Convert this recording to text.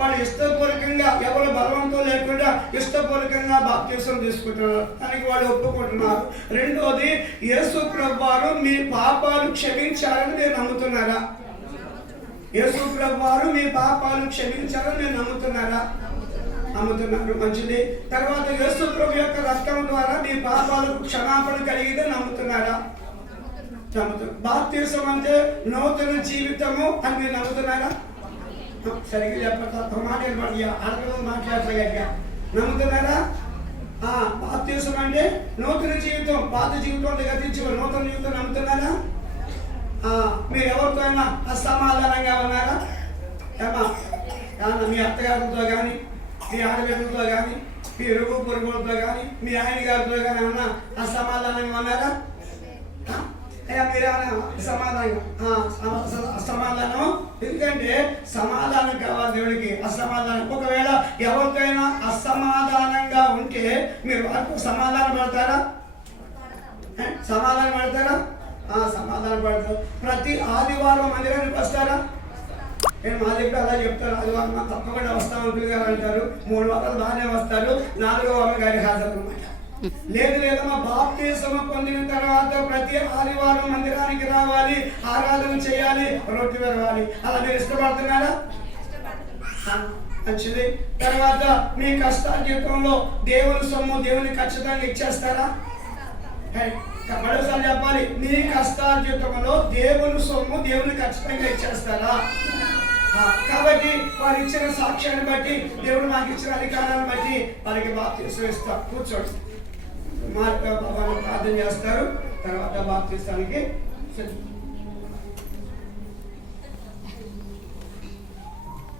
వాళ్ళు ఇష్టపూర్వకంగా ఎవరు బలవంతం లేకుండా ఇష్టపూర్వకంగా బాప్తీసం తీసుకుంటున్నారు. దానికి వాళ్ళు ఒప్పుకుంటున్నారు. రెండోది యేసు ప్రభు వారు మీ పాపాలు క్షమించారని మీరు నమ్ముతున్నారా? యేసు ప్రభు వారు మీ పాపాలు క్షమించారని మీరు నమ్ముతున్నారా? నమ్ముతున్నారు. మంచిది. తర్వాత యేసు ప్రభు యొక్క రక్తం ద్వారా మీ పాపాలకు క్షమాపణ కలిగితే నమ్ముతున్నారా? నమ్ముతున్నారు బాప్తీసం అంటే నూతన జీవితము అని మీరు నమ్ముతున్నారా? సరిగ్గా చెప్పతా ఒక మాట ఏర్పడి అడగడం నమ్ముతున్నారా? ఆ, బాప్తీసం అంటే నూతన జీవితం పాత జీవితం గతించి నూతన జీవితం నమ్ముతున్నారా? ఆ, మీరు ఎవరితో అయినా అసమాధానంగా ఉన్నారా? ఏమా మీ అత్తగారితో కానీ మీ ఆడబిడ్డలతో కానీ మీ ఇరుగు పొరుగులతో కానీ మీ ఆయన గారితో కానీ ఏమన్నా అసమాధానంగా ఉన్నారా? అయ్యా మీరు ఏమన్నా సమాధానం ఎందుకంటే సమాధానం కావాలి దేవుడికి. అసమాధానం. ఒకవేళ ఎవరికైనా అసమాధానంగా ఉంటే మీరు వారితో సమాధానం పడతారా? సమాధానం. పడతారా? ఆ, సమాధానం పడతారు. ప్రతి ఆదివారం మందిరానికి వస్తారా? నేను మా దగ్గర అలా చెప్తారు ఆదివారం తప్పకుండా వస్తాం అంకుల్ గారు అంటారు. మూడు వారాలు బాగానే వస్తారు. నాలుగో వారం గారి హాజరు అనమాట లేదు లేదమ్మా బాప్తీసం పొందిన తర్వాత ప్రతి ఆదివారం మందిరానికి రావాలి ఆరాధన చేయాలి రొట్టె విరవాలి అలా మీరు ఇష్టపడుతున్నారా? మంచిది. తర్వాత మీ కష్టార్జితంలో దేవుని సొమ్ము దేవుని ఖచ్చితంగా ఇచ్చేస్తారా? మరోసారి చెప్పాలి. మీ కష్టార్జితంలో దేవుని సొమ్ము దేవుని ఖచ్చితంగా ఇచ్చేస్తారా? కాబట్టి వారు ఇచ్చిన సాక్ష్యాన్ని బట్టి దేవుడు నాకు ఇచ్చిన అధికారాన్ని బట్టి వారికి బాప్తీసం ఇస్తా. కూర్చోండి. మా ప్రార్థన చేస్తారు. తర్వాత బాప్తిస్తానికి